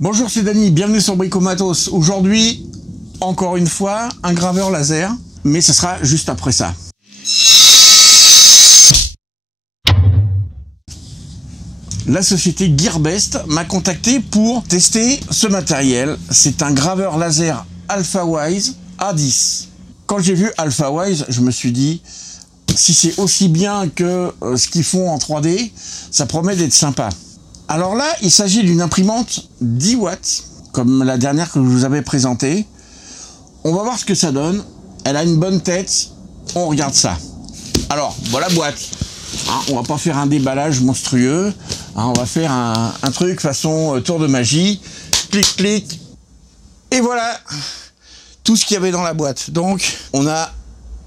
Bonjour, c'est Dany, bienvenue sur Bricomatos. Aujourd'hui, encore une fois, un graveur laser, mais ce sera juste après ça. La société Gearbest m'a contacté pour tester ce matériel. C'est un graveur laser AlphaWise A10. Quand j'ai vu AlphaWise, je me suis dit, si c'est aussi bien que ce qu'ils font en 3D, ça promet d'être sympa. Alors là, il s'agit d'une imprimante 10 watts, comme la dernière que je vous avais présentée. On va voir ce que ça donne. Elle a une bonne tête. On regarde ça. Alors, voilà la boîte. Hein, on va pas faire un déballage monstrueux. Hein, on va faire un truc façon tour de magie. Clic, clic. Et voilà tout ce qu'il y avait dans la boîte. Donc, on a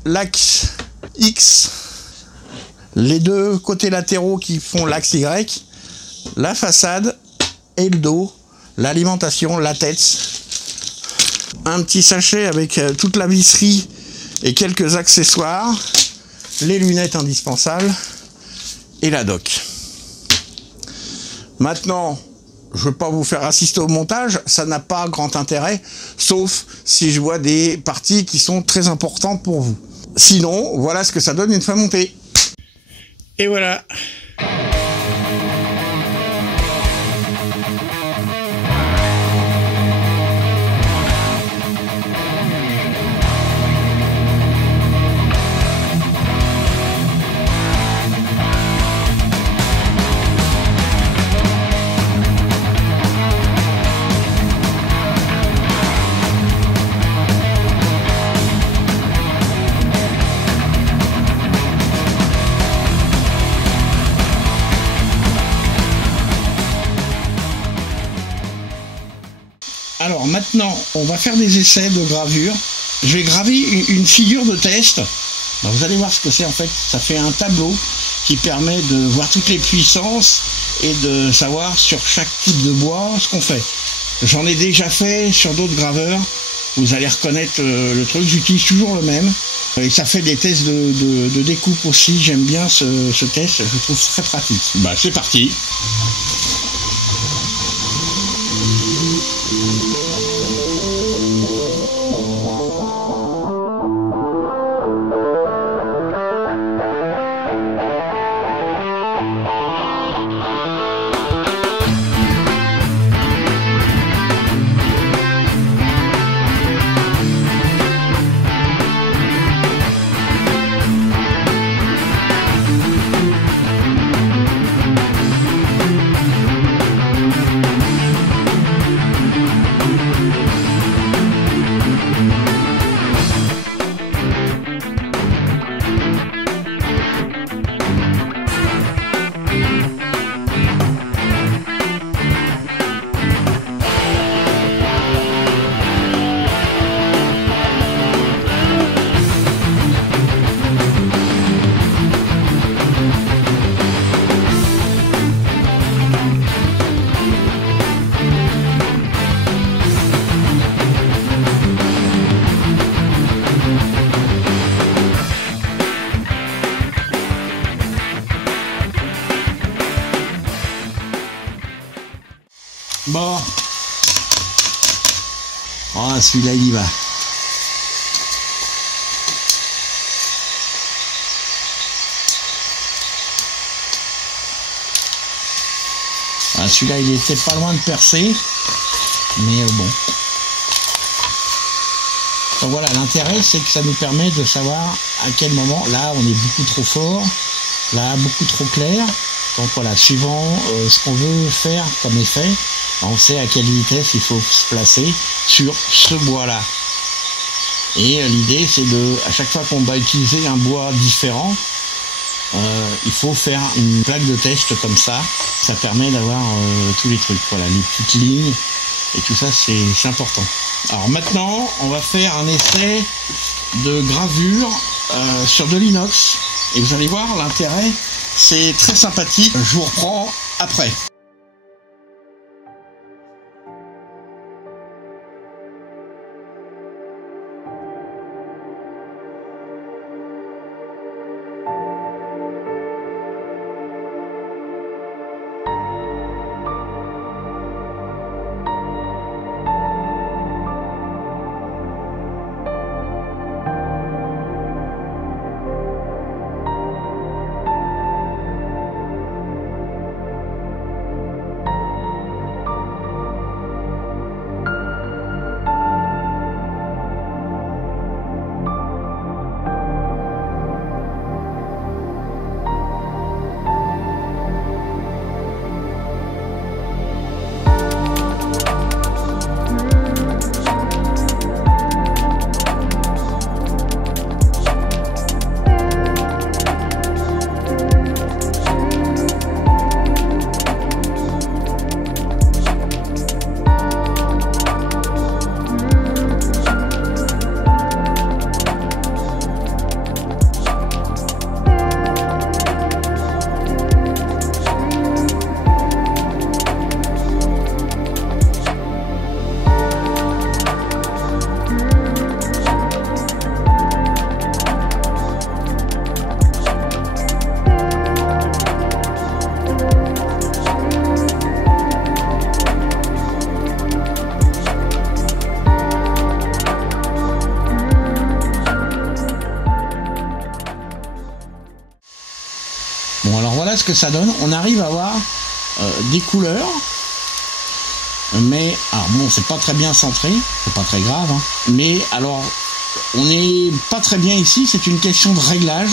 l'axe X, les deux côtés latéraux qui font l'axe Y, la façade et le dos, l'alimentation, la tête, un petit sachet avec toute la visserie et quelques accessoires, les lunettes indispensables et la dock. Maintenant, je ne veux pas vous faire assister au montage, ça n'a pas grand intérêt, sauf si je vois des parties qui sont très importantes pour vous. Sinon, voilà ce que ça donne une fois monté. Et voilà. Alors maintenant, on va faire des essais de gravure. Je vais graver une figure de test. Alors vous allez voir ce que c'est en fait. Ça fait un tableau qui permet de voir toutes les puissances et de savoir sur chaque type de bois ce qu'on fait. J'en ai déjà fait sur d'autres graveurs. Vous allez reconnaître le truc. J'utilise toujours le même. Et ça fait des tests de découpe aussi. J'aime bien ce test. Je trouve très pratique. Bah c'est parti. Bon. Oh, celui-là, il y va. Ah, celui-là, il était pas loin de percer. Mais bon. Donc voilà, l'intérêt, c'est que ça nous permet de savoir à quel moment, là, on est beaucoup trop fort, là, beaucoup trop clair. Donc voilà, suivant ce qu'on veut faire comme effet, on sait à quelle vitesse il faut se placer sur ce bois-là. Et l'idée, c'est à chaque fois qu'on va utiliser un bois différent, il faut faire une plaque de test comme ça. Ça permet d'avoir tous les trucs, voilà, les petites lignes et tout ça, c'est important. Alors maintenant, on va faire un essai de gravure sur de l'inox. Et vous allez voir, l'intérêt, c'est très sympathique. Je vous reprends après. ce que ça donne, on arrive à avoir des couleurs, mais alors bon, c'est pas très bien centré, c'est pas très grave, hein, mais alors on n'est pas très bien ici, c'est une question de réglage.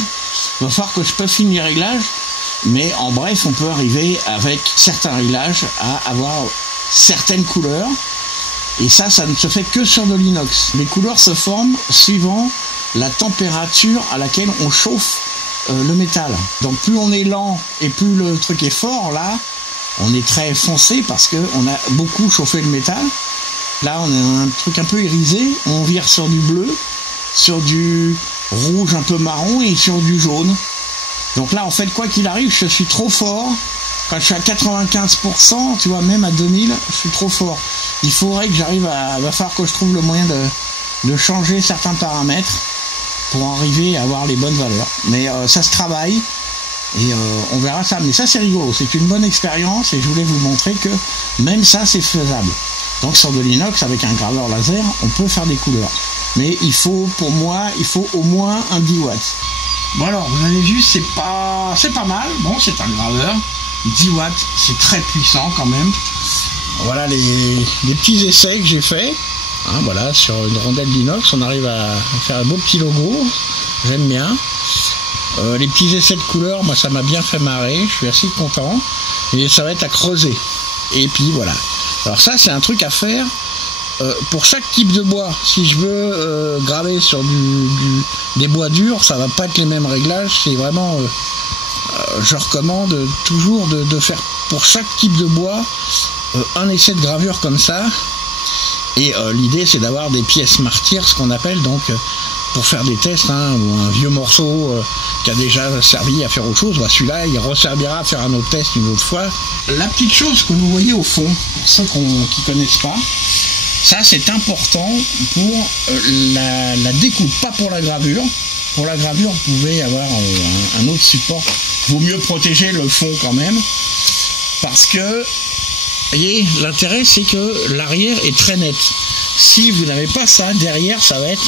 Il va falloir que je peaufine les réglages, mais en bref, on peut arriver avec certains réglages à avoir certaines couleurs, et ça ne se fait que sur de l'inox. Les couleurs se forment suivant la température à laquelle on chauffe le métal. Donc plus on est lent et plus le truc est fort, là, on est très foncé parce que on a beaucoup chauffé le métal. Là, on a un truc un peu irisé, on vire sur du bleu, sur du rouge un peu marron et sur du jaune. Donc là, en fait, quoi qu'il arrive, je suis trop fort. Quand je suis à 95%, tu vois, même à 2000, je suis trop fort. Il faudrait que j'arrive à... va falloir que je trouve le moyen de changer certains paramètres pour arriver à avoir les bonnes valeurs. Mais ça se travaille et on verra ça. Mais ça, c'est rigolo. C'est une bonne expérience et je voulais vous montrer que même ça, c'est faisable. Donc sur de l'inox, avec un graveur laser, on peut faire des couleurs. Mais il faut, pour moi, il faut au moins un 10 watts. Bon alors, vous avez vu, c'est pas mal. Bon, c'est un graveur. 10 watts, c'est très puissant quand même. Voilà les petits essais que j'ai faits. Hein, voilà, sur une rondelle d'inox, on arrive à faire un beau petit logo. J'aime bien. Les petits essais de couleurs, moi ça m'a bien fait marrer. Je suis assez content. Et ça va être à creuser. Et puis voilà. Alors ça, c'est un truc à faire pour chaque type de bois. Si je veux graver sur des bois durs, ça va pas être les mêmes réglages. C'est vraiment... je recommande toujours de faire pour chaque type de bois un essai de gravure comme ça. Et l'idée, c'est d'avoir des pièces martyrs, ce qu'on appelle, donc pour faire des tests, hein, ou un vieux morceau qui a déjà servi à faire autre chose. Bah, celui-là, il resservira à faire un autre test une autre fois. La petite chose que vous voyez au fond, pour ceux qui connaissent pas, ça c'est important pour la découpe, pas pour la gravure. Pour la gravure, vous pouvez avoir un autre support. Vaut mieux protéger le fond quand même, parce que, vous voyez, l'intérêt c'est que l'arrière est très net. Si vous n'avez pas ça, derrière ça va être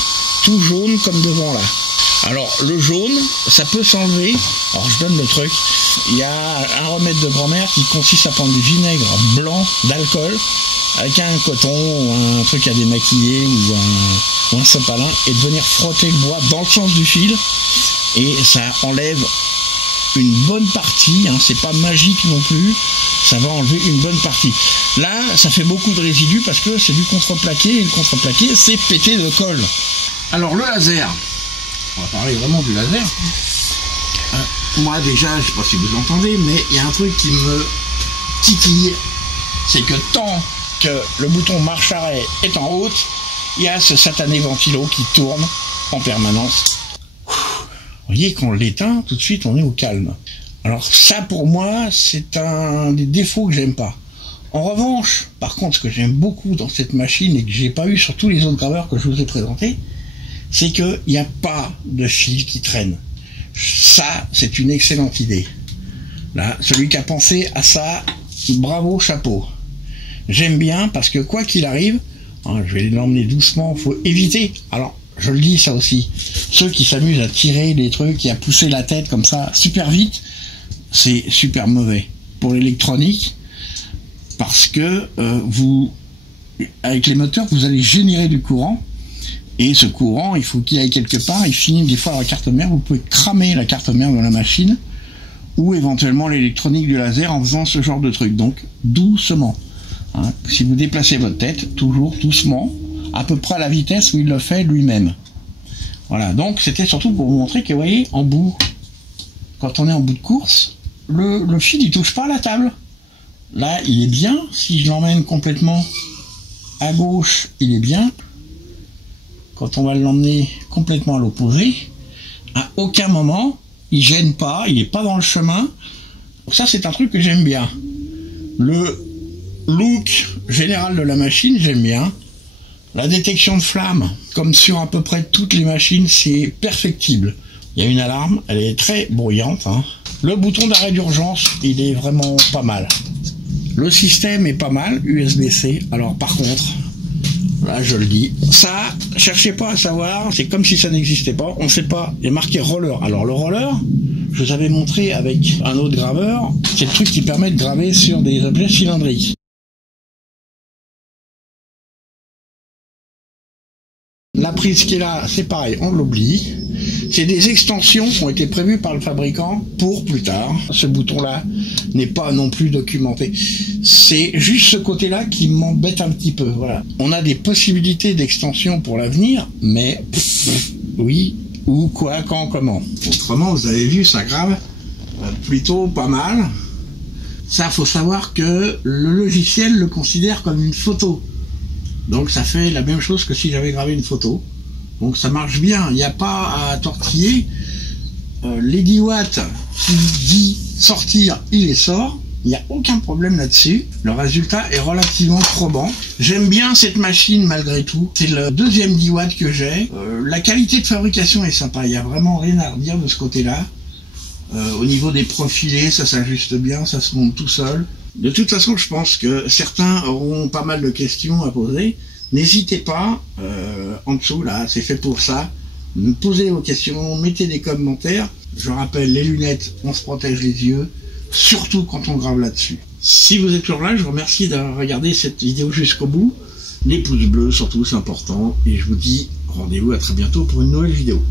tout jaune comme devant là. Alors le jaune, ça peut s'enlever. Alors je donne le truc. Il y a un remède de grand-mère qui consiste à prendre du vinaigre blanc d'alcool avec un coton ou un truc à démaquiller ou un sopalin et de venir frotter le bois dans le sens du fil, et ça enlève une bonne partie, hein, c'est pas magique non plus, ça va enlever une bonne partie. Là, ça fait beaucoup de résidus parce que c'est du contreplaqué, et le contreplaqué, c'est pété de colle. Alors le laser, on va parler vraiment du laser. Moi déjà, je sais pas si vous entendez, mais il y a un truc qui me titille, c'est que tant que le bouton marche arrêt est en haute, il y a ce satané ventilo qui tourne en permanence. Vous voyez, quand on l'éteint, tout de suite on est au calme. Alors ça pour moi, c'est un des défauts que j'aime pas. En revanche, par contre, ce que j'aime beaucoup dans cette machine et que j'ai pas eu sur tous les autres graveurs que je vous ai présentés, c'est qu'il n'y a pas de fil qui traîne. Ça, c'est une excellente idée. Là, celui qui a pensé à ça, bravo, chapeau. J'aime bien parce que quoi qu'il arrive, hein, je vais l'emmener doucement, il faut éviter. Alors, je le dis ça aussi, ceux qui s'amusent à tirer des trucs et à pousser la tête comme ça super vite, c'est super mauvais pour l'électronique, parce que avec les moteurs, vous allez générer du courant, et ce courant, il faut qu'il aille quelque part, il finit des fois dans la carte mère, vous pouvez cramer la carte mère dans la machine, ou éventuellement l'électronique du laser en faisant ce genre de truc. Donc, doucement. Hein, si vous déplacez votre tête, toujours doucement, à peu près à la vitesse où il le fait lui-même. Voilà, donc c'était surtout pour vous montrer que, vous voyez, en bout, quand on est en bout de course, le fil il touche pas à la table. Là, il est bien. Si je l'emmène complètement à gauche, il est bien. Quand on va l'emmener complètement à l'opposé, à aucun moment, il gêne pas, il n'est pas dans le chemin. Donc ça, c'est un truc que j'aime bien. Le look général de la machine, j'aime bien. La détection de flamme, comme sur à peu près toutes les machines, c'est perfectible. Il y a une alarme, elle est très bruyante. Hein. Le bouton d'arrêt d'urgence, il est vraiment pas mal. Le système est pas mal, USB-C. Alors par contre, là je le dis, ça, cherchez pas à savoir, c'est comme si ça n'existait pas, on sait pas, il y a marqué roller. Alors le roller, je vous avais montré avec un autre graveur, c'est le truc qui permet de graver sur des objets cylindriques. La prise qui est là, c'est pareil, on l'oublie. C'est des extensions qui ont été prévues par le fabricant pour plus tard. Ce bouton-là n'est pas non plus documenté. C'est juste ce côté-là qui m'embête un petit peu. Voilà. On a des possibilités d'extension pour l'avenir, mais oui, où, quoi, quand, comment. Autrement, vous avez vu, ça grave plutôt pas mal. Ça, faut savoir que le logiciel le considère comme une photo. Donc ça fait la même chose que si j'avais gravé une photo. Donc ça marche bien, il n'y a pas à tortiller. Les 10 watts qui dit sortir, il les sort. Il n'y a aucun problème là-dessus. Le résultat est relativement probant. J'aime bien cette machine malgré tout. C'est le deuxième 10 watts que j'ai. La qualité de fabrication est sympa. Il n'y a vraiment rien à redire de ce côté-là. Au niveau des profilés, ça s'ajuste bien, ça se monte tout seul. De toute façon, je pense que certains auront pas mal de questions à poser. N'hésitez pas, en dessous, là, c'est fait pour ça. Posez vos questions, mettez des commentaires. Je rappelle, les lunettes, on se protège les yeux, surtout quand on grave là-dessus. Si vous êtes toujours là, je vous remercie d'avoir regardé cette vidéo jusqu'au bout. Les pouces bleus, surtout, c'est important. Et je vous dis rendez-vous à très bientôt pour une nouvelle vidéo.